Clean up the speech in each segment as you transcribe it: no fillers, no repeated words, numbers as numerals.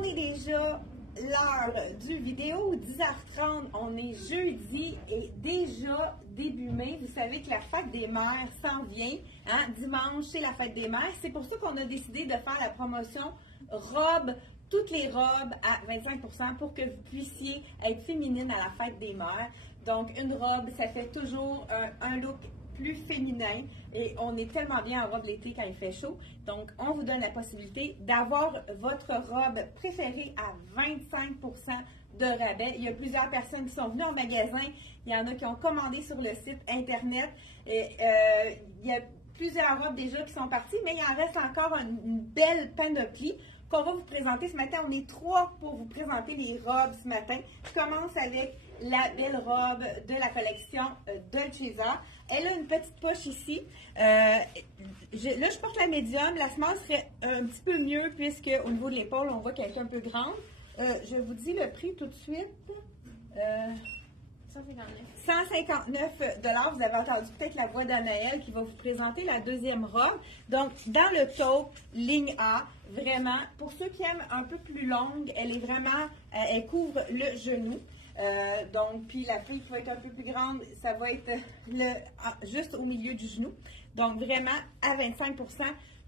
on est déjà l'heure du vidéo, 10h30, on est jeudi et déjà début mai. Vous savez que la fête des mères s'en vient, hein? Dimanche, c'est la fête des mères. C'est pour ça qu'on a décidé de faire la promotion robe, toutes les robes à 25% pour que vous puissiez être féminine à la fête des mères. Donc, une robe, ça fait toujours un look plus féminin et on est tellement bien en robe l'été quand il fait chaud. Donc, on vous donne la possibilité d'avoir votre robe préférée à 25% de rabais. Il y a plusieurs personnes qui sont venues au magasin. Il y en a qui ont commandé sur le site Internet. Et, il y a plusieurs robes déjà qui sont parties, mais il en reste encore une belle panoplie qu'on va vous présenter ce matin. On est 3 pour vous présenter les robes ce matin. Je commence avec la belle robe de la collection Dolcezza. Elle a une petite poche ici. Là, je porte la médium. La small serait un petit peu mieux puisque au niveau de l'épaule, on voit qu'elle est un peu grande. Je vous dis le prix tout de suite. 159 $. Vous avez entendu peut-être la voix d'Anaëlle qui va vous présenter la deuxième robe. Donc, dans le taupe, ligne A, vraiment, pour ceux qui aiment un peu plus longue, elle est vraiment, elle couvre le genou. Donc, puis la fille qui va être un peu plus grande, ça va être juste au milieu du genou. Donc, vraiment, à 25%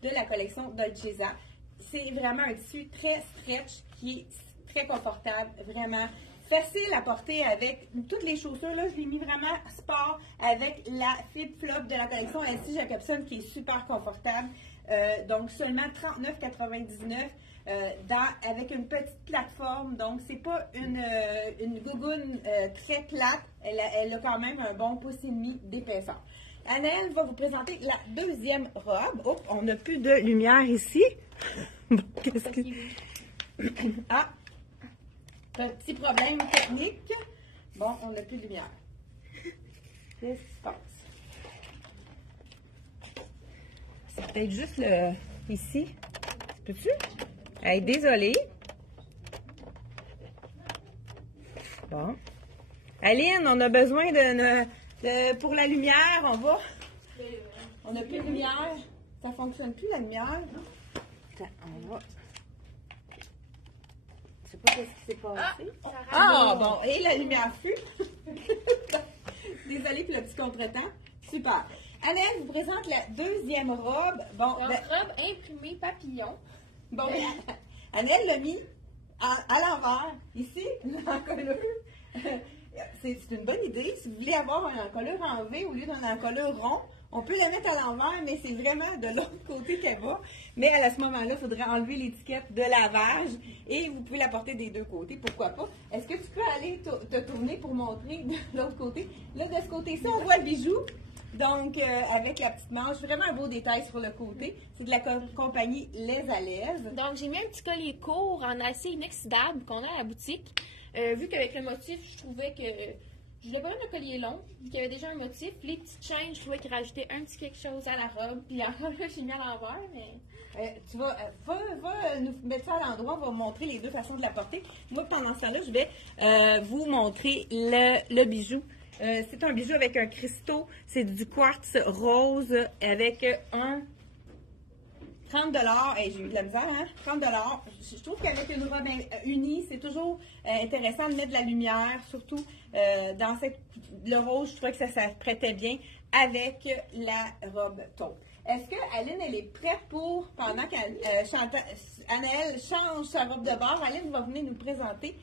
de la collection Dolcezza. C'est vraiment un tissu très stretch qui est très confortable, vraiment facile à porter avec toutes les chaussures. Là, je l'ai mis vraiment sport avec la flip-flop de la collection Elsie Jacobson qui est super confortable. Donc, seulement 39,99 $, avec une petite plateforme. Donc, c'est pas une gougoune très plate. Elle a quand même un bon pouce et demi d'épaisseur. Anaëlle va vous présenter la deuxième robe. Oh, on n'a plus de lumière ici. Qu'est-ce que... Ah! Un petit problème technique. Bon, on n'a plus de lumière. Qu'est-ce qui se passe? C'est peut-être juste le... ici. Peux-tu? Hey, désolée. Bon. Aline, on a besoin pour la lumière. On n'a plus de lumière. Ça ne fonctionne plus, la lumière. Attends, on va... Je sais pas ce qui s'est passé. Bon, et la lumière fut. Désolée pour le petit contretemps. Super. Anaëlle vous présente la deuxième robe. Bon, robe imprimée papillon. Bon, Anaëlle l'a mis à l'envers. Ici, l'encolure. C'est une bonne idée. Si vous voulez avoir un encolure en V au lieu d'un encolure rond, on peut la mettre à l'envers, mais c'est vraiment de l'autre côté qu'elle va. Mais à ce moment-là, il faudrait enlever l'étiquette de lavage et vous pouvez la porter des deux côtés. Pourquoi pas? Est-ce que tu peux aller te tourner pour montrer de l'autre côté? Là, de ce côté-ci, on voit le bijou. Donc, avec la petite manche, vraiment un beau détail sur le côté. C'est de la compagnie Les à l'aise. Donc, j'ai mis un petit collier court en acier inoxydable qu'on a à la boutique. Vu qu'avec le motif, je trouvais que je voulais pas mettre un collier long, vu qu'il y avait déjà un motif. Les petites chaînes, je trouvais qu'ils rajoutaient un petit quelque chose à la robe. Puis la robe, là, j'ai mis à l'envers, mais... tu vas nous mettre ça à l'endroit, on va vous montrer les deux façons de la porter. Moi, pendant ce temps-là, je vais vous montrer le bijou. C'est un bijou avec un cristaux, c'est du quartz rose avec un 30 $. Hey, j'ai eu de la misère, hein? 30 $. Je trouve qu'avec une robe unie, c'est toujours intéressant de mettre de la lumière, surtout dans le rose, je trouvais que ça prêtait bien avec la robe taupe. Est-ce que Aline, elle est prête pour, pendant qu'Anaëlle change sa robe de bord, Aline va venir nous présenter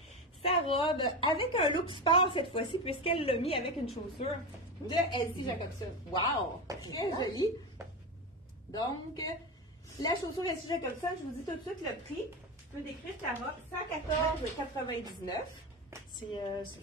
sa robe avec un look sport cette fois-ci, puisqu'elle l'a mis avec une chaussure de Elsie Jacobson. Wow! Très joli. Donc, la chaussure Elsie Jacobson, je vous dis tout de suite le prix. Je peux décrire la robe, 114,99 $. C'est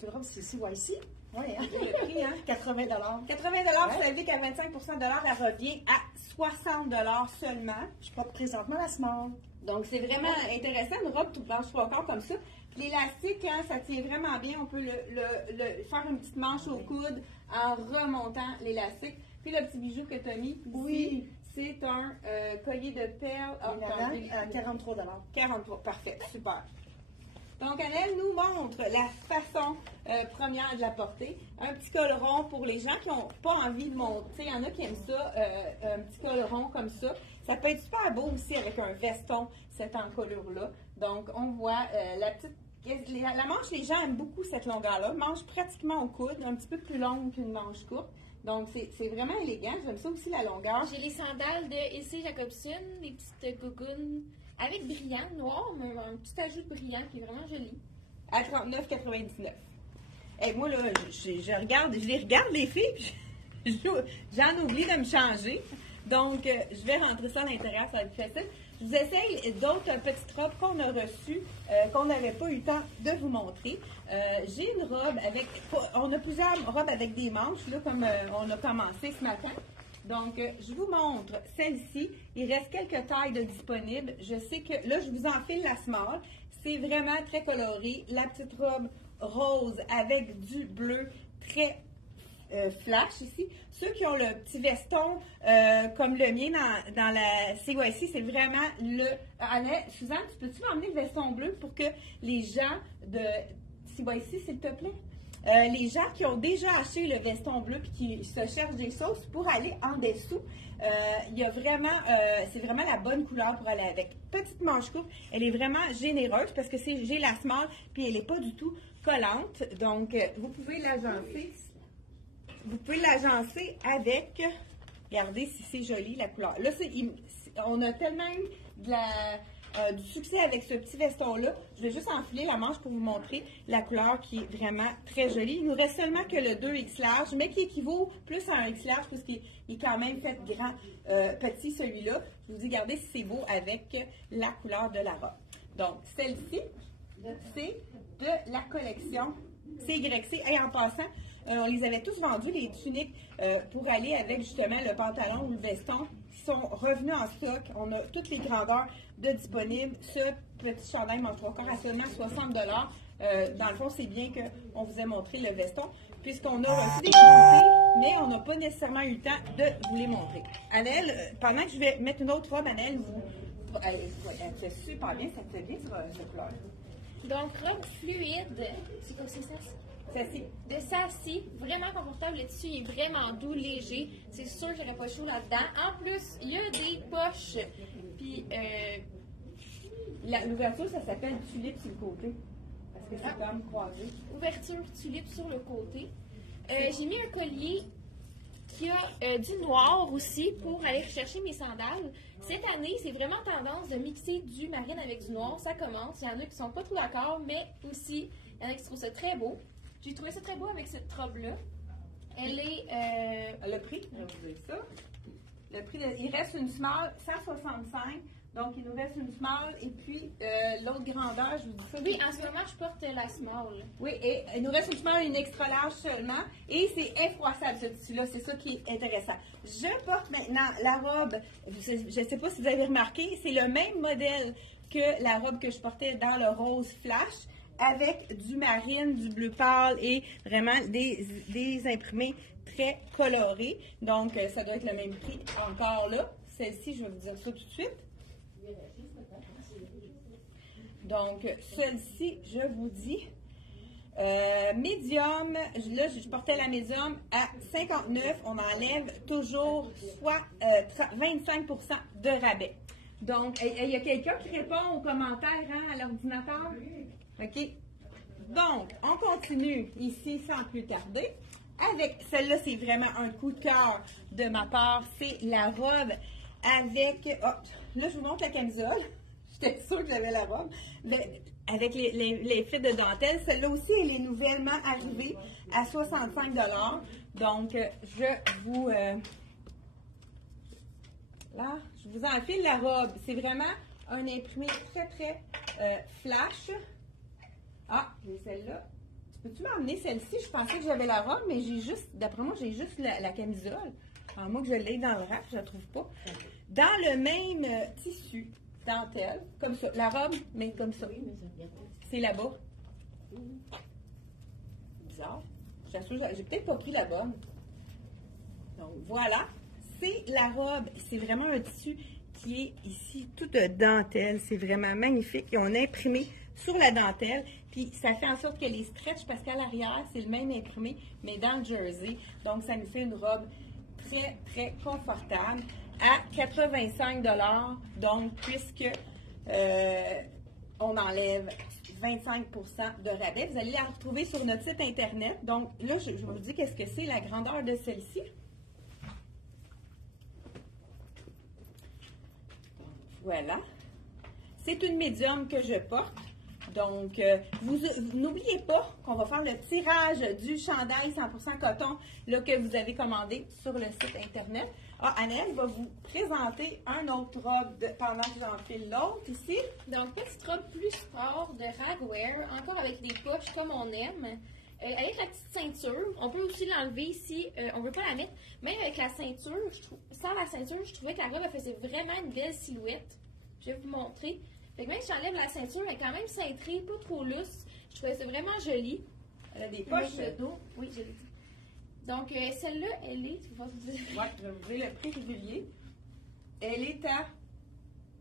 une robe, c'est CYC. Oui, hein, le prix, hein? 80 $. 80 $, vous savez qu'à 25% de l'heure, elle revient à 60 $ seulement. Je porte présentement la small. Donc, c'est vraiment intéressant, une robe tout blanche 3/4 comme ça. Puis l'élastique, hein, ça tient vraiment bien. On peut faire une petite manche au coude en remontant l'élastique. Puis le petit bijou que tu as mis ici, oui, c'est un collier de perles. À 43 $. 43, parfait, super. Donc, Annelle nous montre la façon première de la porter. Un petit col rond pour les gens qui n'ont pas envie de monter. Il y en a qui aiment ça, un petit col rond comme ça. Ça peut être super beau aussi avec un veston, cette encolure-là. Donc, on voit la petite... La manche, les gens aiment beaucoup cette longueur-là. Manche pratiquement au coude, un petit peu plus longue qu'une manche courte. Donc, c'est vraiment élégant. J'aime ça aussi, la longueur. J'ai les sandales de Ilse Jacobson, les petites gougounes avec brillant, noir, mais un petit ajout de brillant qui est vraiment joli. À 39,99. Et moi, là, je les regarde, les filles, puis j'en oublie de me changer. Donc, je vais rentrer ça à l'intérieur, ça va être plus facile. Je vous essaye d'autres petites robes qu'on a reçues, qu'on n'avait pas eu le temps de vous montrer. J'ai une robe avec... On a plusieurs robes avec des manches, là, comme on a commencé ce matin. Donc, je vous montre celle-ci. Il reste quelques tailles de disponibles. Je sais que... Là, je vous enfile la small. C'est vraiment très coloré. La petite robe rose avec du bleu très flash ici. Ceux qui ont le petit veston comme le mien dans la CYC, c'est vraiment le... Suzanne, peux-tu m'emmener le veston bleu pour que les gens de CYC, s'il te plaît? Les gens qui ont déjà acheté le veston bleu et qui se cherchent des sauces pour aller en dessous, il y a vraiment, c'est vraiment la bonne couleur pour aller avec. Petite manche courte, elle est vraiment généreuse parce que j'ai la small puis elle n'est pas du tout collante. Donc, vous pouvez l'agencer. Vous pouvez l'agencer avec, regardez si c'est joli la couleur. Là, on a tellement eu du succès avec ce petit veston-là. Je vais juste enfiler la manche pour vous montrer la couleur qui est vraiment très jolie. Il nous reste seulement que le 2X large, mais qui équivaut plus à un X large parce qu'il est quand même fait grand, petit celui-là. Je vous dis, regardez si c'est beau avec la couleur de la robe. Donc, celle-ci, c'est de la collection CYC. Et en passant, on les avait tous vendus, les tuniques, pour aller avec justement le pantalon ou le veston qui sont revenus en stock. On a toutes les grandeurs de disponibles. Ce petit chandail manche 3/4 à seulement 60 $. Dans le fond, c'est bien qu'on vous ait montré le veston, puisqu'on a reçu des nouveautés, mais on n'a pas nécessairement eu le temps de vous les montrer. Annelle, pendant que je vais mettre une autre robe, Annelle, elle fait super bien, ça te fait bien cette couleur. Donc, robe fluide. C'est quoi, c'est ça? Sassy. De Sassy, vraiment confortable. Le tissu est vraiment doux, léger. C'est sûr que j'aurais pas chaud là-dedans. En plus, il y a des poches. Puis, l'ouverture, ça s'appelle tulipe sur le côté. Parce que c'est comme croisé. Ouverture tulipe sur le côté. J'ai mis un collier qui a du noir aussi pour aller rechercher mes sandales. Cette année, c'est vraiment tendance de mixer du marine avec du noir. Ça commence. Il y en a qui sont pas trop d'accord, mais aussi, il y en a qui trouvent ça très beau. J'ai trouvé ça très beau avec cette robe-là. Elle est... Le prix, je vais vous dire ça. Le prix, il reste une small 165. Donc, il nous reste une small. Et puis, l'autre grandeur, je vous dis ça. Oui, en ce moment, je porte la small. Oui, et il nous reste une small et une extra large seulement. Et c'est effroissable, ce tissu-là. C'est ça qui est intéressant. Je porte maintenant la robe. Je ne sais pas si vous avez remarqué, c'est le même modèle que la robe que je portais dans le rose flash, avec du marine, du bleu pâle et vraiment des imprimés très colorés. Donc, ça doit être le même prix encore là. Celle-ci, je vais vous dire ça tout de suite. Donc, celle-ci, je vous dis, médium, là, je portais la médium à 59. On enlève toujours soit 25 % de rabais. Donc, il y a quelqu'un qui répond aux commentaires à l'ordinateur? OK. Donc, on continue ici sans plus tarder. Avec celle-là, c'est vraiment un coup de cœur de ma part. C'est la robe avec... Oh, là, je vous montre la camisole. J'étais sûre que j'avais la robe. Avec les fils de dentelle. Celle-là aussi, elle est nouvellement arrivée à 65 $. Donc, je vous... là, je vous enfile la robe. C'est vraiment un imprimé très, très flash. Ah, j'ai celle-là. Peux-tu m'emmener celle-ci? Je pensais que j'avais la robe, mais j'ai juste, d'après moi, j'ai juste la camisole. Alors, moi, que je l'ai dans le rack, je ne la trouve pas. Dans le même tissu, dentelle, comme ça. La robe, mais comme ça. C'est là-bas. Bizarre. J'ai peut-être pas pris la bonne. Donc, voilà. C'est la robe. C'est vraiment un tissu qui est ici, tout de dentelle. C'est vraiment magnifique. Ils ont imprimé sur la dentelle. Puis ça fait en sorte que les stretch, parce qu'à l'arrière, c'est le même imprimé, mais dans le jersey. Donc, ça nous fait une robe très, très confortable à 85 $. Donc, puisque on enlève 25 % de rabais. Vous allez la retrouver sur notre site Internet. Donc, là, je vous dis qu'est-ce que c'est la grandeur de celle-ci. Voilà. C'est une médium que je porte. Donc, vous n'oubliez pas qu'on va faire le tirage du chandail 100% coton là, que vous avez commandé sur le site Internet. Ah, Annelle va vous présenter un autre robe pendant que j'enfile l'autre ici. Donc, petite robe plus sport de ragwear, encore avec des poches comme on aime. Avec la petite ceinture, on peut aussi l'enlever si on ne veut pas la mettre. Même avec la ceinture, sans la ceinture, je trouvais que la robe elle faisait vraiment une belle silhouette. Je vais vous montrer. Fait que même si j'enlève la ceinture, elle est quand même cintrée, pas trop lousse. Je trouvais ça vraiment joli. Elle a des poches de dos. Oui, je l'ai dit. Donc, celle-là, elle est... Oui, je vais vous dire le prix régulier. Elle est à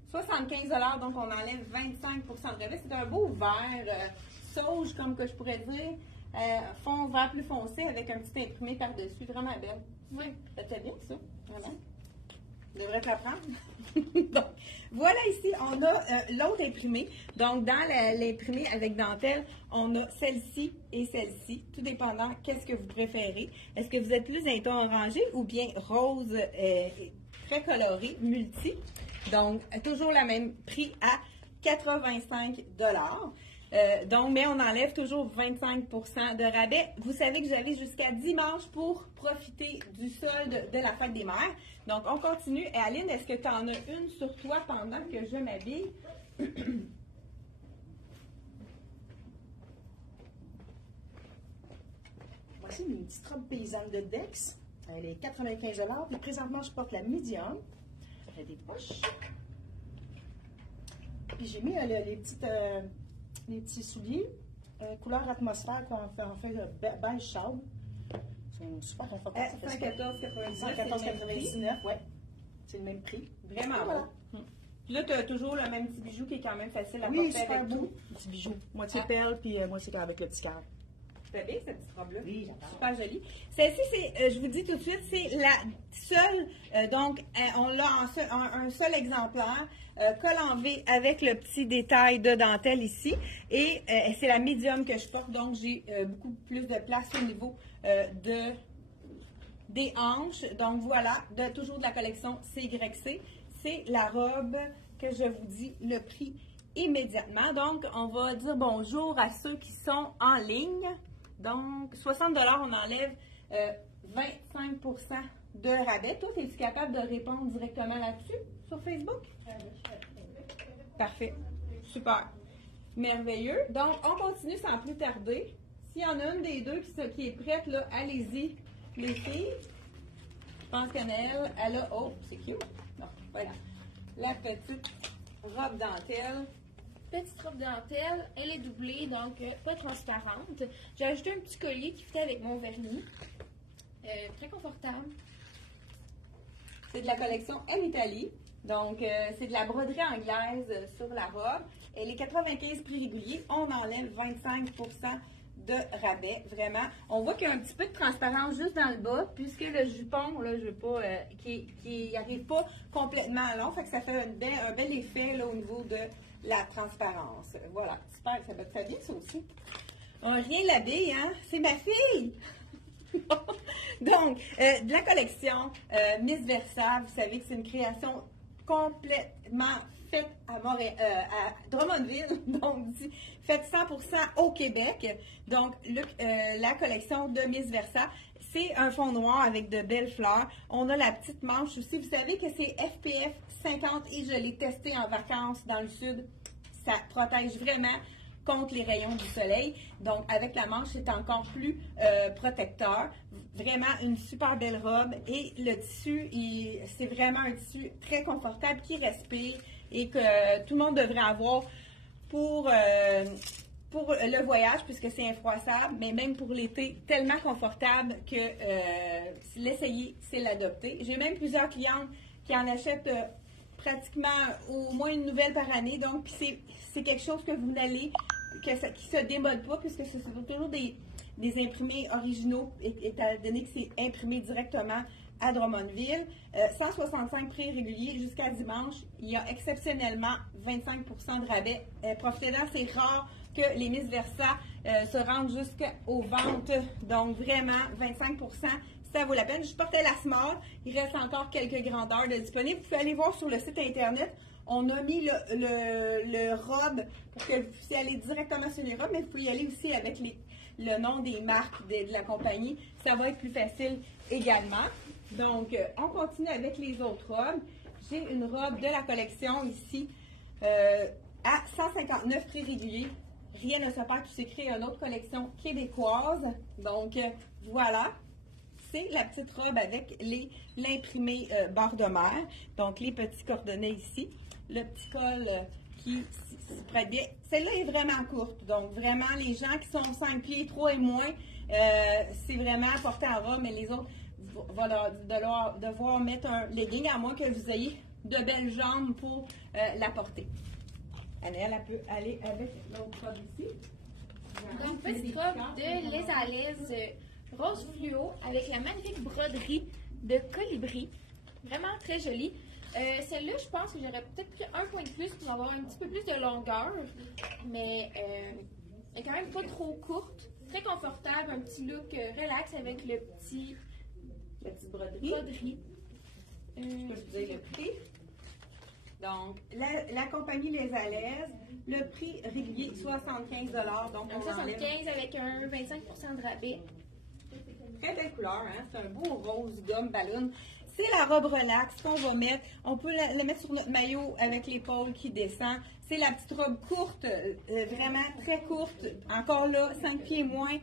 75 $, donc on enlève 25 % de rabais. C'est un beau vert sauge, comme que je pourrais dire. Fond vert plus foncé avec un petit imprimé par-dessus. Vraiment belle. Oui. Ça te fait bien, ça? Voilà. Je devrais te la prendre. Donc, voilà ici, on a l'autre imprimé. Donc, dans l'imprimé avec dentelle, on a celle-ci et celle-ci, tout dépendant qu'est-ce que vous préférez. Est-ce que vous êtes plus un ton orangé ou bien rose très coloré, multi? Donc, toujours le même prix à 85 $. Donc, mais on enlève toujours 25 % de rabais. Vous savez que j'avais jusqu'à dimanche pour profiter du solde de la fête des mères. Donc, on continue. Et Aline, est-ce que tu en as une sur toi pendant que je m'habille? Voici une petite robe paysanne de Dex. Elle est 95 $. Puis présentement, je porte la médium. Elle a des poches. Puis j'ai mis les petits souliers, couleur atmosphère qu'on fait beige chaude. C'est super confortable. 114,99 $, ouais. C'est le même prix. Vraiment voilà. beau. Là, tu as toujours le même petit bijou qui est quand même facile à Oui, porter super avec beau. tout. Petit bijou. Moitié perle, puis moitié avec le petit cœur. C'est bien cette petite robe-là. Oui, j'adore. Super jolie. Celle-ci, c'est, je vous dis tout de suite, c'est la seule, donc on l'a un seul exemplaire, col en V avec le petit détail de dentelle ici. Et c'est la médium que je porte, donc j'ai beaucoup plus de place au niveau des hanches. Donc voilà, toujours de la collection CYC. C'est la robe que je vous dis le prix immédiatement. Donc, on va dire bonjour à ceux qui sont en ligne. Donc, 60 $, on enlève 25 % de rabais. Toi, es-tu capable de répondre directement là-dessus sur Facebook? Parfait. Super. Merveilleux. Donc, on continue sans plus tarder. S'il y en a une des deux qui est prête, là, allez-y, les filles. Je pense qu'Annelle, elle a... Oh, c'est cute. Non, voilà. La petite robe dentelle. Petite robe dentelle, elle est doublée, donc pas transparente. J'ai ajouté un petit collier qui fit avec mon vernis. Très confortable. C'est de la collection M Italie. Donc, c'est de la broderie anglaise sur la robe. Elle est 95 prix régulier. On enlève 25 % de rabais, vraiment. On voit qu'il y a un petit peu de transparence juste dans le bas, puisque le jupon, là, je veux pas, qui n'arrive pas complètement long. Fait que ça fait un bel effet là, au niveau de la transparence. Voilà, super, ça va très bien ça aussi. On rien l'habille, hein? C'est ma fille! Donc, de la collection Miss Versa, vous savez que c'est une création complètement faite à Drummondville, donc faite 100% au Québec. Donc, la collection de Miss Versa, c'est un fond noir avec de belles fleurs. On a la petite manche aussi. Vous savez que c'est FPF 50 et je l'ai testé en vacances dans le sud. Ça protège vraiment contre les rayons du soleil. Donc, avec la manche, c'est encore plus protecteur. Vraiment une super belle robe. Et le tissu, c'est vraiment un tissu très confortable qui respire et que tout le monde devrait avoir pour le voyage, puisque c'est infroissable, mais même pour l'été, tellement confortable que l'essayer, c'est l'adopter. J'ai même plusieurs clientes qui en achètent pratiquement au moins une nouvelle par année. Donc, puis c'est quelque chose que vous n'allez, qui se démode pas, puisque ce sont toujours des imprimés originaux, étant donné que c'est imprimé directement à Drummondville. 165 prix réguliers jusqu'à dimanche. Il y a exceptionnellement 25% de rabais. Profitez-en, c'est rare que les Miss Versa se rendent jusqu'aux ventes. Donc, vraiment, 25%, ça vaut la peine. Je portais la small. Il reste encore quelques grandeurs de disponibles. Vous pouvez aller voir sur le site Internet. On a mis le robe pour que vous puissiez aller directement sur les robes, mais vous pouvez y aller aussi avec le nom des marques de la compagnie. Ça va être plus facile également. Donc, on continue avec les autres robes. J'ai une robe de la collection ici à 159 prix réguliers. Rien ne se perd, tout s'écrit une autre collection québécoise. Donc, voilà. C'est la petite robe avec l'imprimé bord de mer. Donc, les petits cordonnets ici. Le petit col qui se prête bien. Celle-là est vraiment courte. Donc, vraiment, les gens qui sont 5 pieds, 3 et moins, c'est vraiment porté en robe, mais les autres vont devoir mettre un legging, à moins que vous ayez de belles jambes pour la porter. Elle peut aller avec l'autre robe ici. Voilà. Donc, petite robe de Les à l'aise rose fluo avec la magnifique broderie de colibri. Vraiment très jolie. Celle-là, je pense que j'aurais peut-être pris un point de plus pour avoir un petit peu plus de longueur, mais elle est quand même pas trop courte. Très confortable, un petit look relax avec la petite broderie. Je peux vous dire le prix. Donc, la compagnie Les à l'aise, le prix régulier 75 $. Donc 75 avec un 25% de rabais. Très belle couleur, hein? C'est un beau rose gomme ballon. C'est la robe relax qu'on va mettre. On peut la mettre sur notre maillot avec l'épaule qui descend. C'est la petite robe courte, vraiment très courte. Encore là, 5 pieds moins,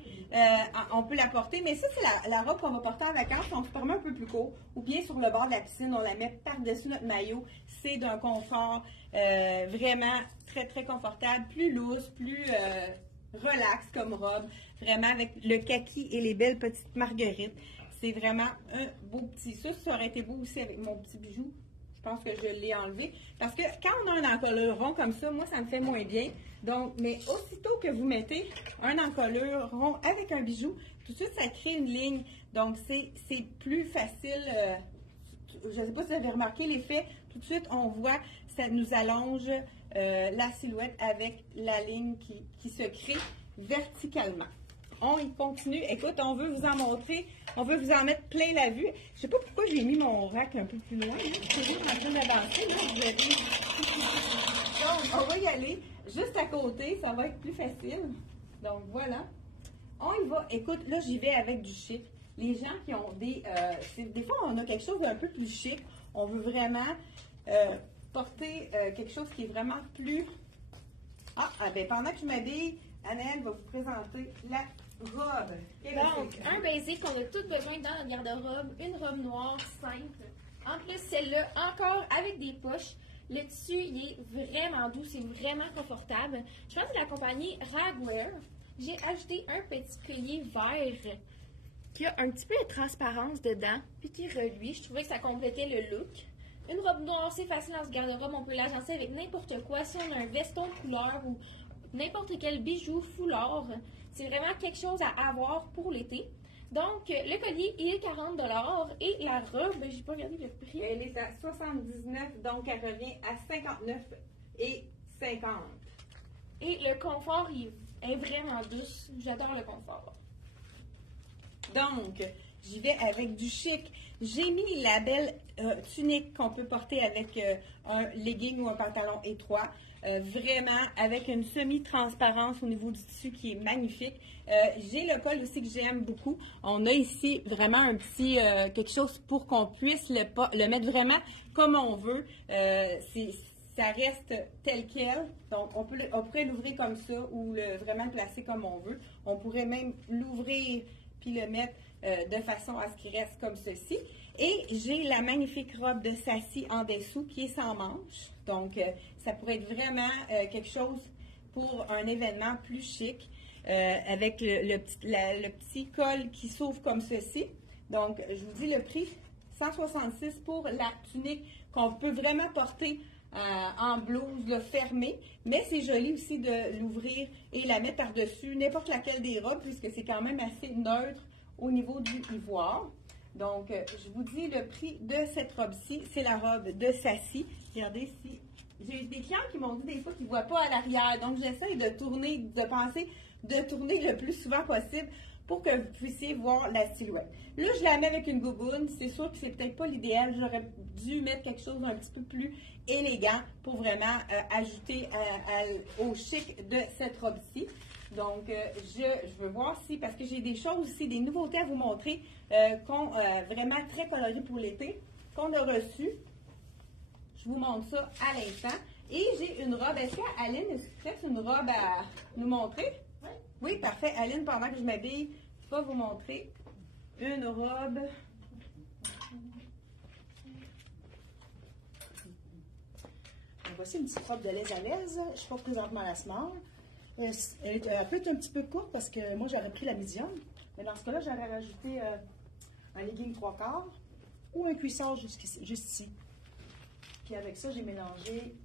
on peut la porter. Mais ça, c'est la robe qu'on va porter en vacances. On se permet un peu plus court. Ou bien sur le bord de la piscine, on la met par-dessus notre maillot. C'est d'un confort vraiment très, très confortable. Plus loose, plus relax comme robe. Vraiment avec le kaki et les belles petites marguerites. C'est vraiment un beau petit. Ça aurait été beau aussi avec mon petit bijou. Je pense que je l'ai enlevé. Parce que quand on a un encolure rond comme ça, moi, ça me fait moins bien. Donc, mais aussitôt que vous mettez un encolure rond avec un bijou, tout de suite, ça crée une ligne. Donc, c'est plus facile. Je ne sais pas si vous avez remarqué l'effet. Tout de suite, on voit, ça nous allonge la silhouette avec la ligne qui se crée verticalement. On y continue. Écoute, on veut vous en montrer. On veut vous en mettre plein la vue. Je ne sais pas pourquoi j'ai mis mon rack un peu plus loin. C'est juste en train d'avancer. Donc, on va y aller juste à côté. Ça va être plus facile. Donc, voilà. On y va. Écoute, là, j'y vais avec du chic. Les gens qui ont des fois, on a quelque chose d'un peu plus chic. On veut vraiment porter quelque chose qui est vraiment plus... ben, pendant que je m'habille, Annelle va vous présenter la robe. Donc, un basic qu'on a tous besoin dans notre garde-robe, une robe noire simple. En plus, celle-là, encore avec des poches. Le tissu, il est vraiment doux, c'est vraiment confortable. Je pense que la compagnie Ragwear, j'ai ajouté un petit collier vert qui a un petit peu de transparence dedans, puis qui reluit. Je trouvais que ça complétait le look. Une robe noire, c'est facile dans ce garde-robe, on peut l'agencer avec n'importe quoi. Si on a un veston de couleur ou n'importe quel bijou, foulard, c'est vraiment quelque chose à avoir pour l'été. Donc, le collier, il est 40 $ et la robe, j'ai pas regardé le prix. Elle est à 79, donc elle revient à 59 et 50. Et le confort, il est vraiment douce. J'adore le confort. Donc, j'y vais avec du chic. J'ai mis la belle tunique qu'on peut porter avec un legging ou un pantalon étroit. Vraiment avec une semi-transparence au niveau du tissu qui est magnifique. J'ai le col aussi que j'aime beaucoup. On a ici vraiment un petit quelque chose pour qu'on puisse le mettre vraiment comme on veut. Ça reste tel quel. Donc, on pourrait l'ouvrir comme ça ou vraiment le placer comme on veut. On pourrait même l'ouvrir puis le mettre de façon à ce qu'il reste comme ceci. Et j'ai la magnifique robe de Sassy en dessous qui est sans manches. Donc, ça pourrait être vraiment quelque chose pour un événement plus chic avec le petit col qui s'ouvre comme ceci. Donc, je vous dis le prix, 166 pour la tunique qu'on peut vraiment porter en blouse là, fermée. Mais c'est joli aussi de l'ouvrir et la mettre par-dessus n'importe laquelle des robes puisque c'est quand même assez neutre au niveau du ivoire. Donc, je vous dis le prix de cette robe-ci. C'est la robe de Sassy. Regardez si... J'ai des clients qui m'ont dit des fois qu'ils ne voient pas à l'arrière. Donc, j'essaie de tourner, de penser de tourner le plus souvent possible pour que vous puissiez voir la silhouette. Là, je la mets avec une gougoune. C'est sûr que c'est peut-être pas l'idéal. J'aurais dû mettre quelque chose d'un petit peu plus élégant pour vraiment ajouter au chic de cette robe-ci. Donc, je veux voir si, parce que j'ai des choses aussi, des nouveautés à vous montrer, vraiment très colorées pour l'été, qu'on a reçues. Je vous montre ça à l'instant. Et j'ai une robe. Est-ce qu'Aline, est-ce que tu as une robe à nous montrer? Oui. Oui, parfait. Aline, pendant que je m'habille, je vais vous montrer une robe. Voici une petite robe de l'aise à l'aise. Je porte présentement la small. Elle peut être un petit peu courte parce que moi, j'aurais pris la médium. Mais dans ce cas-là, j'aurais rajouté un legging 3/4 ou un cuissard juste ici. Puis avec ça, j'ai mélangé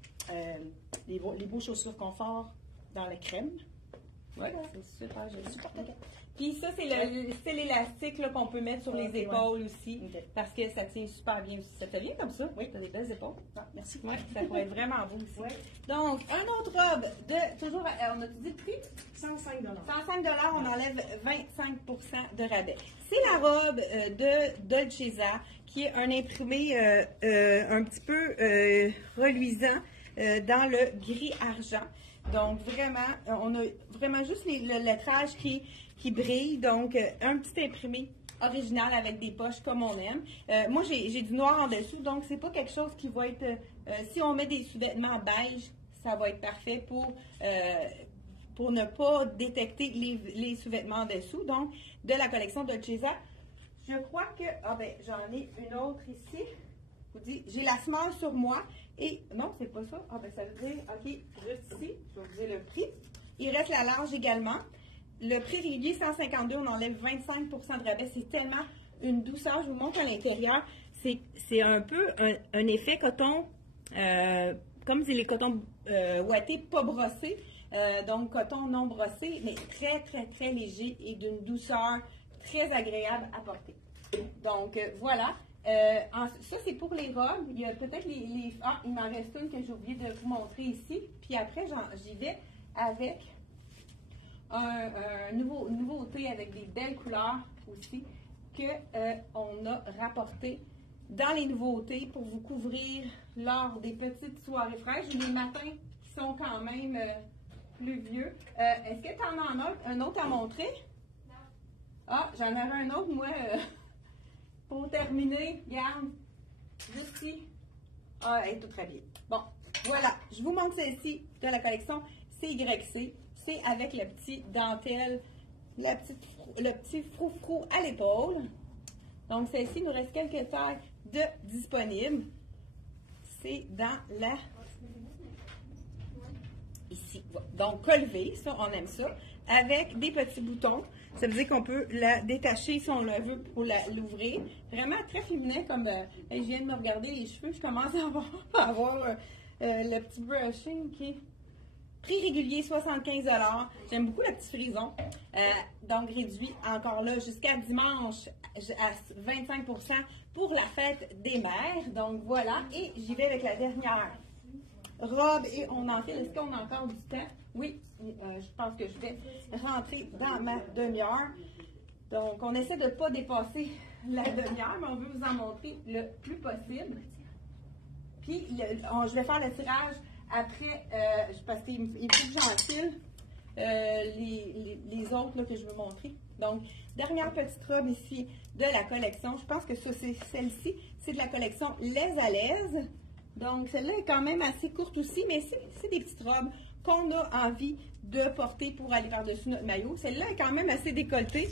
les beaux chaussures confort dans la crème. Oui, c'est super joli. Puis ça, c'est l'élastique qu'on peut mettre sur les épaules aussi, parce que ça tient super bien aussi. Ça te vient comme ça? Oui, tu as des belles épaules. Ah, merci. Oui, ça pourrait être vraiment beau aussi. Ouais. Donc, une autre robe de, toujours, on a dit le prix? 105 105 on enlève 25 de rabais. C'est la robe de Dolcezza, qui est un imprimé un petit peu reluisant dans le gris-argent. Donc, vraiment, on a vraiment juste le lettrage qui brille. Donc, un petit imprimé original avec des poches comme on aime. Moi, j'ai du noir en dessous, donc c'est pas quelque chose qui va être... si on met des sous-vêtements beige, ça va être parfait pour ne pas détecter les sous-vêtements en dessous. Donc, de la collection Dolcezza, je crois que... Ah ben, j'en ai une autre ici. Je vous dis, j'ai la small sur moi. Et non, c'est pas ça. Ah ben, ça veut dire, OK, juste ici, je vais vous dire le prix. Il reste la large également. Le prix régulier, 152, on enlève 25 de rabais. C'est tellement une douceur. Je vous montre à l'intérieur. C'est un peu un effet coton, comme c'est les cotons ouatés, pas brossés. Donc, coton non brossé, mais très, très, très léger et d'une douceur très agréable à porter. Donc, voilà. Ça, c'est pour les robes. Il y a peut-être Ah, il m'en reste une que j'ai oublié de vous montrer ici. Puis après, j'y vais avec une nouveauté avec des belles couleurs aussi qu'on a rapporté dans les nouveautés pour vous couvrir lors des petites soirées fraîches. J'ai des matins qui sont quand même pluvieux. Est-ce que tu en as un autre à montrer? Non. Ah, j'en aurais un autre, moi... Pour terminer, regarde, juste ici. Ah, elle est tout très bien. Bon, voilà. Je vous montre celle-ci de la collection CYC. C'est avec le petit dentelle, le petit froufrou à l'épaule. Donc, celle-ci, il nous reste quelques tailles de disponibles. C'est dans la... Ici. Donc, collevé, ça, on aime ça. Avec des petits boutons. Ça veut dire qu'on peut la détacher si on le veut pour l'ouvrir. Vraiment très féminin comme... je viens de me regarder les cheveux. Je commence à avoir le petit brushing qui est prix régulier, 75 $. J'aime beaucoup le petit frison. Donc réduit encore là jusqu'à dimanche à 25 % pour la fête des mères. Donc voilà. Et j'y vais avec la dernière robe et on en fait. Est-ce qu'on a encore du temps? Oui, je pense que je vais rentrer dans ma demi-heure. Donc, on essaie de ne pas dépasser la demi-heure, mais on veut vous en montrer le plus possible. Puis, je vais faire le tirage après, parce qu'il faut que j'enfile les autres là, que je veux montrer. Donc, dernière petite robe ici de la collection. Je pense que ça, c'est celle-ci. C'est de la collection Les à l'aise. Donc, celle-là est quand même assez courte aussi, mais c'est des petites robes qu'on a envie de porter pour aller par-dessus notre maillot. Celle-là est quand même assez décolletée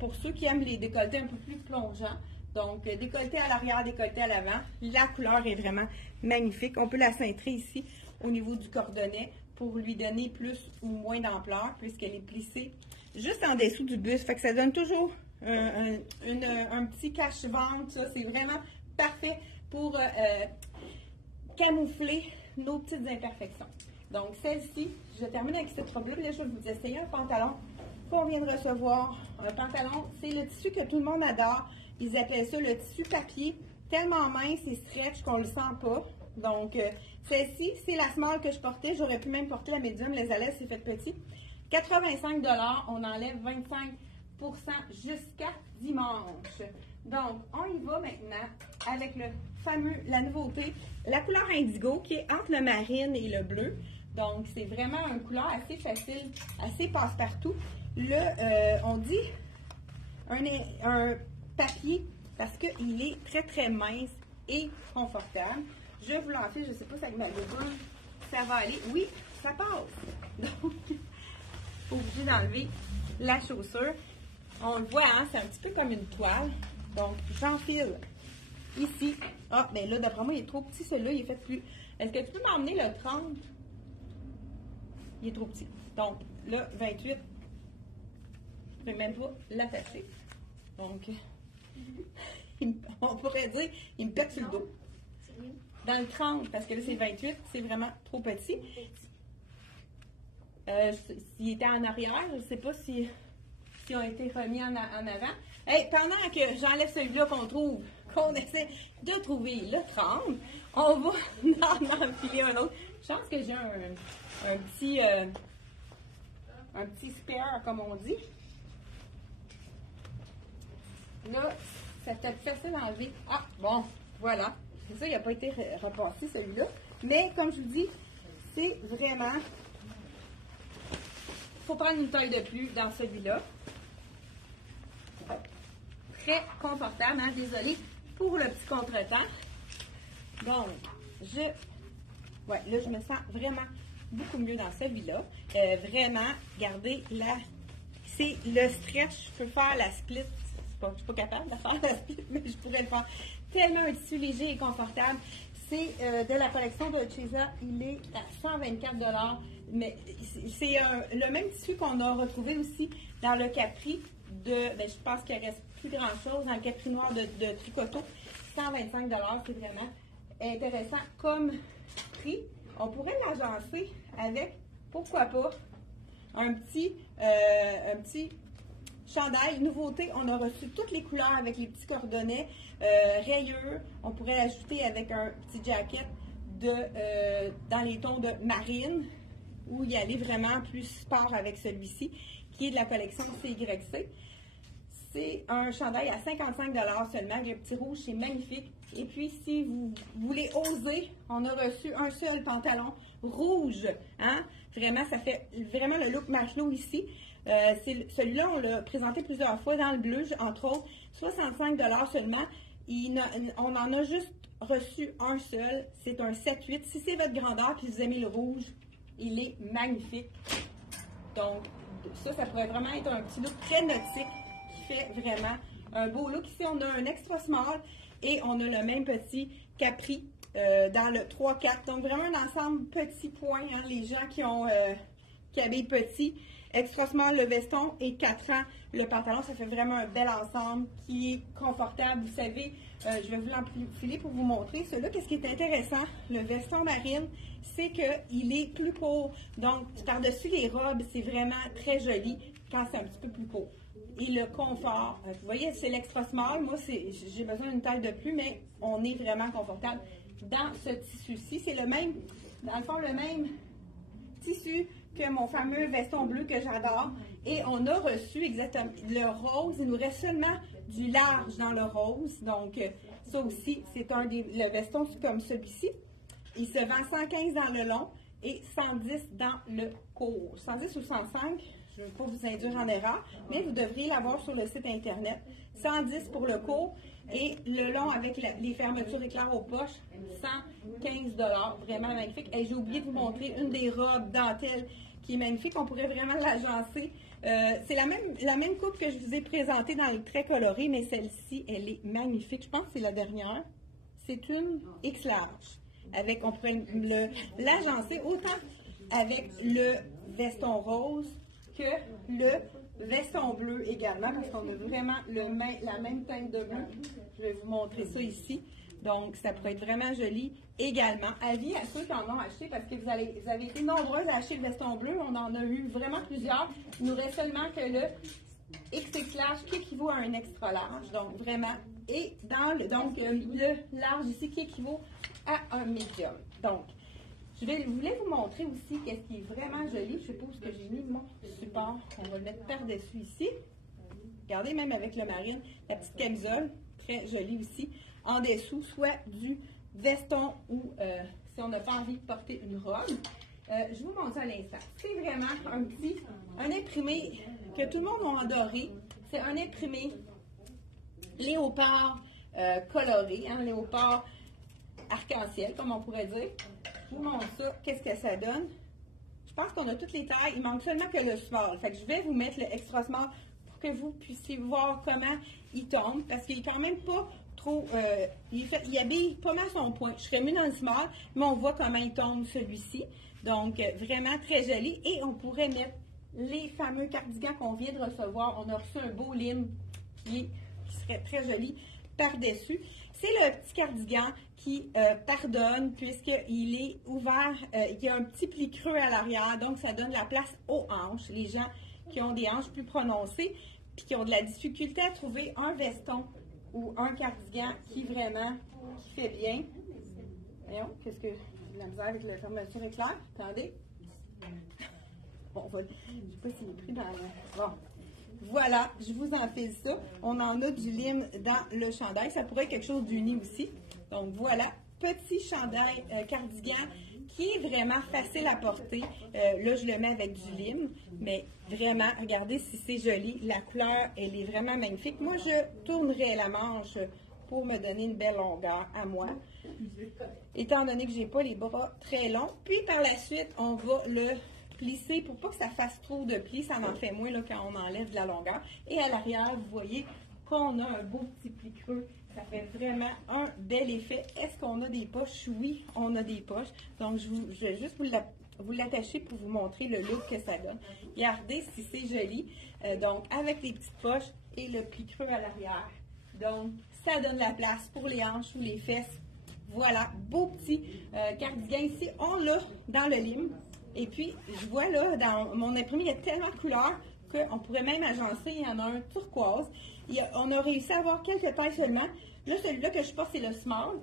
pour ceux qui aiment les décolletés un peu plus plongeants. Donc, décolleté à l'arrière, décolleté à l'avant. La couleur est vraiment magnifique. On peut la cintrer ici au niveau du cordonnet pour lui donner plus ou moins d'ampleur puisqu'elle est plissée juste en dessous du buste. Fait que ça donne toujours un petit cache-ventre. Ça, c'est vraiment parfait pour camoufler nos petites imperfections. Donc, celle-ci, je termine avec cette robe-là. Là, je vais vous essayer un pantalon qu'on vient de recevoir. Un pantalon, c'est le tissu que tout le monde adore. Ils appellent ça le tissu papier. Tellement mince et stretch qu'on ne le sent pas. Donc, celle-ci, c'est la small que je portais. J'aurais pu même porter la médium. Les allèges, c'est fait petit. 85 $, on enlève 25 % jusqu'à dimanche. Donc, on y va maintenant avec la nouveauté, la couleur indigo qui est entre le marine et le bleu. Donc, c'est vraiment une couleur assez facile, assez passe-partout. Là, on dit un papier parce qu'il est très, très mince et confortable. Je vous l'enfile, je ne sais pas si avec ma gogoune, ça va aller. Oui, ça passe. Donc, obligé d'enlever la chaussure. On le voit, hein, c'est un petit peu comme une toile. Donc, j'enfile ici. Ah, ben là, d'après moi, il est trop petit, celui-là, il est fait plus. Est-ce que tu peux m'emmener le 30? Il est trop petit. Donc, là, 28, je ne peux même pas l'attacher. Donc, on pourrait dire, il me pète sur le dos. Dans le 30, parce que là, c'est 28, c'est vraiment trop petit. S'il était en arrière, je ne sais pas si ont été remis en avant. Hey, pendant que j'enlève celui-là qu'on essaie de trouver le 30, on va en enfiler un autre. Je pense que j'ai un petit spare, comme on dit. Là, ça peut être facile à enlever. Ah, bon, voilà. C'est ça, il n'a pas été repassé, celui-là. Mais, comme je vous dis, c'est vraiment... Il faut prendre une taille de plus dans celui-là. Très confortable, hein? Désolée pour le petit contretemps. Donc, là, je me sens vraiment beaucoup mieux dans celui-là. Vraiment, regardez, c'est le stretch. Je peux faire la split. Je ne suis pas capable de faire la split, mais je pourrais le faire. Tellement un tissu léger et confortable. C'est de la collection de Chesa. Il est à 124 $. Mais c'est le même tissu qu'on a retrouvé aussi dans le Capri je pense qu'il ne reste plus grand-chose dans le Capri noir de Tricoto. 125 $, c'est vraiment intéressant comme prix. On pourrait l'agencer avec, pourquoi pas, un petit chandail. Nouveauté, on a reçu toutes les couleurs avec les petits cordonnets rayures. On pourrait l'ajouter avec un petit jacket dans les tons de marine, ou y aller vraiment plus sport avec celui-ci, qui est de la collection CYC. C'est un chandail à 55 $ seulement, avec le petit rouge, c'est magnifique. Et puis, si vous voulez oser, on a reçu un seul pantalon rouge. Hein? Vraiment, ça fait vraiment le look Machelo ici. Celui-là, on l'a présenté plusieurs fois dans le bleu, entre autres, 65 $ seulement. On en a juste reçu un seul. C'est un 7-8. Si c'est votre grandeur et vous aimez le rouge, il est magnifique. Donc, ça pourrait vraiment être un petit look très nautique qui fait vraiment un beau look. Ici, on a un extra small et on a le même petit Capri dans le 3-4. Donc, vraiment un ensemble petit point. Hein, les gens qui habillent petit. Extra small, le veston et 4 ans, le pantalon. Ça fait vraiment un bel ensemble qui est confortable. Vous savez, je vais vous l'enfiler pour vous montrer. Celui-là, qu'est-ce qui est intéressant, le veston marine, c'est qu'il est plus court. Donc, par-dessus les robes, c'est vraiment très joli quand c'est un petit peu plus court. Et le confort, vous voyez, c'est l'extra small. Moi, j'ai besoin d'une taille de plus, mais on est vraiment confortable dans ce tissu-ci. C'est le même, dans le fond, le même tissu que mon fameux veston bleu que j'adore. Et on a reçu exactement le rose. Il nous reste seulement du large dans le rose. Donc, ça aussi, c'est le veston comme celui-ci. Il se vend 115 dans le long et 110 dans le court. 110 ou 105, je ne veux pas vous induire en erreur, mais vous devriez l'avoir sur le site Internet. 110 pour le court et le long avec les fermetures éclairs aux poches, 115 $. Vraiment magnifique. Et j'ai oublié de vous montrer une des robes dentelle qui est magnifique. On pourrait vraiment l'agencer. C'est la même coupe que je vous ai présentée dans le très coloré, mais celle-ci, elle est magnifique. Je pense que c'est la dernière. C'est une X large. On pourrait l'agencer autant avec le veston rose que le veston bleu également, parce qu'on a vraiment la même teinte de bleu. Je vais vous montrer ça ici. Donc, ça pourrait être vraiment joli également. Avis à ceux qui en ont acheté, parce que vous avez été nombreux à acheter le veston bleu. On en a eu vraiment plusieurs. Il nous reste seulement que le XXL large qui équivaut à un extra large. Donc, vraiment. Et donc, le large ici qui équivaut à un médium. Donc, je voulais vous montrer aussi qu'est-ce qui est vraiment joli. Je suppose que j'ai mis mon support. On va le mettre par-dessus ici. Regardez, même avec le marine, la petite camisole, très jolie aussi. En dessous, soit du veston ou si on n'a pas envie de porter une robe. Je vous montre ça à l'instant. C'est vraiment un imprimé que tout le monde a adoré. C'est un imprimé léopard coloré, hein, léopard arc-en-ciel, comme on pourrait dire. Je vous montre ça. Qu'est-ce que ça donne? Je pense qu'on a toutes les tailles. Il manque seulement que le small. Fait que je vais vous mettre le extra small pour que vous puissiez voir comment il tombe. Parce qu'il est quand même pas trop... il habille pas mal son point. Je serais mieux dans le small, mais on voit comment il tombe celui-ci. Donc, vraiment très joli. Et on pourrait mettre les fameux cardigans qu'on vient de recevoir. On a reçu un beau lin qui serait très joli par-dessus. C'est le petit cardigan qui pardonne puisqu'il est ouvert, il y a un petit pli creux à l'arrière, donc ça donne la place aux hanches. Les gens qui ont des hanches plus prononcées puis qui ont de la difficulté à trouver un veston ou un cardigan qui vraiment fait bien. Voyons, qu'est-ce que j'ai de la misère avec la fermeture éclair? Attendez. Bon, je ne sais pas s'il est pris dans le... Bon. Voilà, je vous enfile ça. On en a du lin dans le chandail. Ça pourrait être quelque chose d'uni aussi. Donc voilà, petit chandail cardigan qui est vraiment facile à porter. Là, je le mets avec du lin, mais vraiment, regardez si c'est joli. La couleur, elle est vraiment magnifique. Moi, je tournerai la manche pour me donner une belle longueur à moi, étant donné que je n'ai pas les bras très longs. Puis par la suite, on va le plisser pour pas que ça fasse trop de plis. Ça en fait moins là, quand on enlève de la longueur. Et à l'arrière, vous voyez qu'on a un beau petit pli creux. Ça fait vraiment un bel effet. Est-ce qu'on a des poches? Oui, on a des poches. Donc, je vais juste vous l'attacher pour vous montrer le look que ça donne. Regardez si c'est joli. Donc, avec les petites poches et le pli creux à l'arrière. Donc, ça donne la place pour les hanches ou les fesses. Voilà, beau petit cardigan ici. On l'a dans le lin. Et puis, je vois là, dans mon imprimé, il y a tellement de couleurs qu'on pourrait même agencer. Il y en a un turquoise. On a réussi à avoir quelques tailles seulement. Là, celui-là que je porte, c'est le small.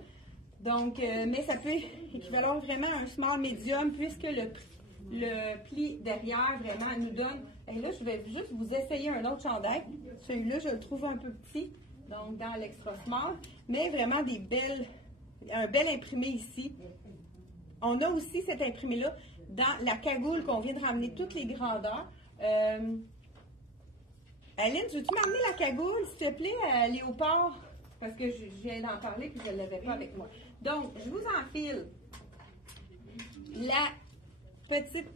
Donc, mais ça peut équivaloir vraiment à un small medium puisque le pli derrière vraiment nous donne... Et là, je vais juste vous essayer un autre chandail. Celui-là, je le trouve un peu petit, donc dans l'extra small. Mais vraiment un bel imprimé ici. On a aussi cet imprimé-là dans la cagoule qu'on vient de ramener toutes les grandeurs. Aline, veux-tu m'amener la cagoule, s'il te plaît, Léopard? Parce que je viens d'en parler et je ne l'avais pas avec moi. Donc, je vous enfile la petite...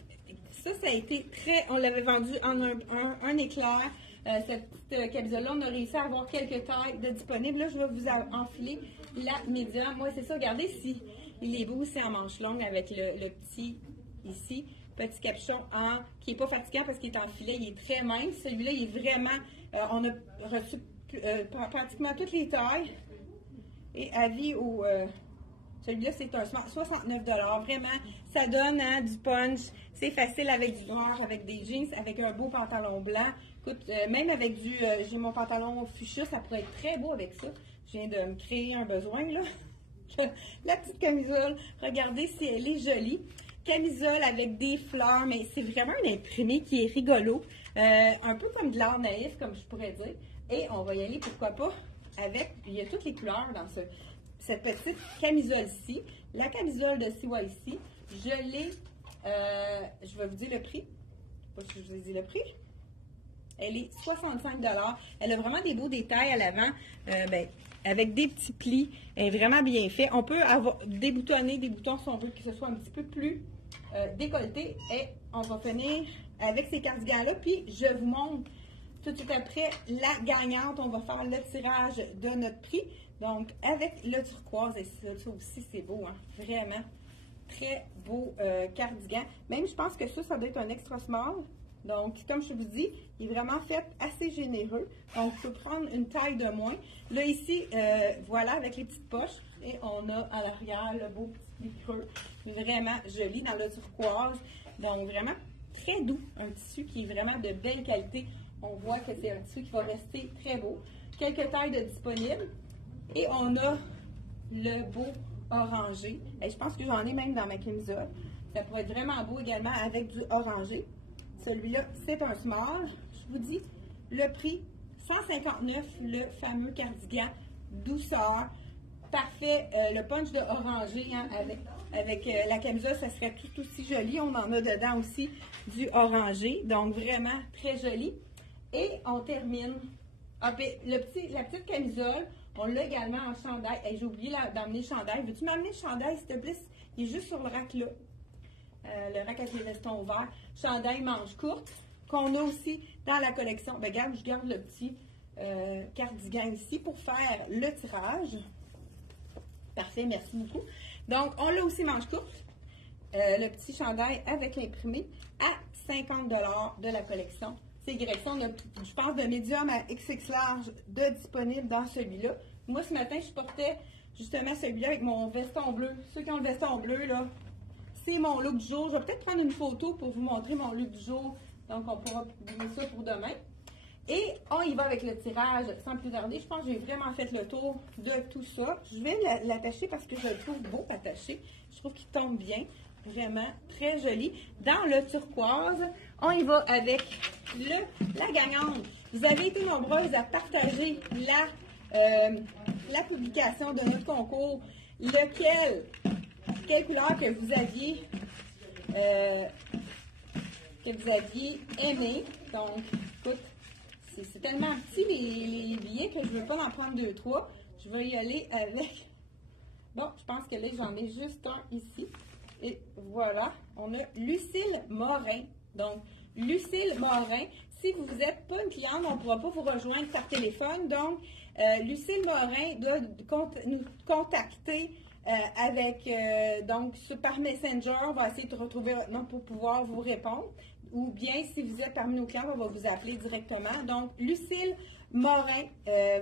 Ça a été très... On l'avait vendu en un éclair. Cette petite camisole-là, on a réussi à avoir quelques tailles de disponibles. Là, je vais vous enfiler la médium. Moi, c'est ça. Regardez si il est beau, c'est en manche longue avec le petit ici. Petit capuchon qui n'est pas fatigant parce qu'il est en filet. Il est très mince. Celui-là, il est vraiment... on a reçu pratiquement toutes les tailles. Et avis au... celui-là, c'est un 69 $. Vraiment, ça donne du punch. C'est facile avec du noir, avec des jeans, avec un beau pantalon blanc. Écoute, même avec j'ai mon pantalon fuchsia, ça pourrait être très beau avec ça. Je viens de me créer un besoin, là. La petite camisole, regardez si elle est jolie. Camisole avec des fleurs, mais c'est vraiment un imprimé qui est rigolo. Un peu comme de l'art naïf, comme je pourrais dire. Et on va y aller, pourquoi pas, avec... Il y a toutes les couleurs dans cette petite camisole-ci. La camisole de CYC, je l'ai... je vais vous dire le prix. Je ne sais pas si je vous ai dit le prix. Elle est 65 $. Elle a vraiment des beaux détails à l'avant. Avec des petits plis. Elle est vraiment bien fait. On peut avoir déboutonner des boutons si on veut que ce soit un petit peu plus décolleté. Et on va finir avec ces cardigans-là. Puis, je vous montre tout de suite après la gagnante. On va faire le tirage de notre prix. Donc, avec le turquoise. Et ça aussi, c'est beau. Hein? Vraiment. Très beau cardigan. Même, je pense que ça doit être un extra small. Donc, comme je vous dis, il est vraiment fait assez généreux. Donc, je peux prendre une taille de moins. Là, ici, voilà, avec les petites poches. Et on a à l'arrière le beau petit creux. Vraiment joli dans le turquoise. Donc, vraiment très doux. Un tissu qui est vraiment de belle qualité. On voit que c'est un tissu qui va rester très beau. Quelques tailles de disponibles. Et on a le beau orangé. Et je pense que j'en ai même dans ma camisole. Ça pourrait être vraiment beau également avec du orangé. Celui-là, c'est un small. Je vous dis, le prix, 159, le fameux cardigan douceur. Parfait. Le punch de orangé hein, avec la camisole, ça serait tout aussi joli. On en a dedans aussi du orangé. Donc, vraiment très joli. Et on termine. Ah, ben, la petite camisole, on l'a également en chandail. Hey, j'ai oublié d'emmener le chandail. Veux-tu m'amener le chandail, s'il te plaît? Il est juste sur le rack là. Le rack avec les vestons ouverts. Chandail manche courte, qu'on a aussi dans la collection. Ben, regarde, je garde le petit cardigan ici pour faire le tirage. Parfait, merci beaucoup. Donc, on l'a aussi manche courte. Le petit chandail avec l'imprimé à 50 $ de la collection. C'est direction, je pense, de médium à XX large de disponible dans celui-là. Moi, ce matin, je portais justement celui-là avec mon veston bleu. Ceux qui ont le veston bleu, là, c'est mon look du jour. Je vais peut-être prendre une photo pour vous montrer mon look du jour. Donc, on pourra publier ça pour demain. Et on y va avec le tirage sans plus tarder. Je pense que j'ai vraiment fait le tour de tout ça. Je vais l'attacher parce que je le trouve beau attaché. Je trouve qu'il tombe bien. Vraiment très joli. Dans le turquoise, on y va avec la gagnante. Vous avez été nombreuses à partager la publication de notre concours. Quelle couleur que vous aviez aimé. Donc, écoute, c'est tellement petit les billets que je ne veux pas en prendre 2, 3. Je vais y aller avec... Bon, je pense que là, j'en ai juste un ici. Et voilà, on a Lucille Morin. Donc, Lucille Morin, si vous n'êtes pas une cliente, on ne pourra pas vous rejoindre par téléphone. Donc, Lucille Morin doit nous contacter par Messenger. On va essayer de retrouver votre nom pour pouvoir vous répondre. Ou bien, si vous êtes parmi nos clients, on va vous appeler directement. Donc, Lucille Morin,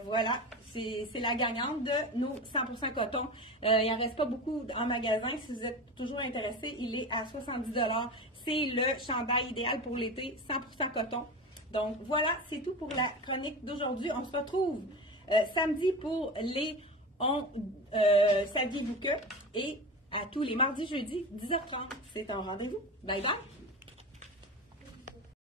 voilà, c'est la gagnante de nos 100% coton. Il n'en reste pas beaucoup en magasin. Si vous êtes toujours intéressé, il est à 70 $. C'est le chandail idéal pour l'été, 100% coton. Donc, voilà, c'est tout pour la chronique d'aujourd'hui. On se retrouve samedi pour les saviez-vous que? Et à tous les mardis, jeudis, 10h30. C'est un rendez-vous. Bye bye!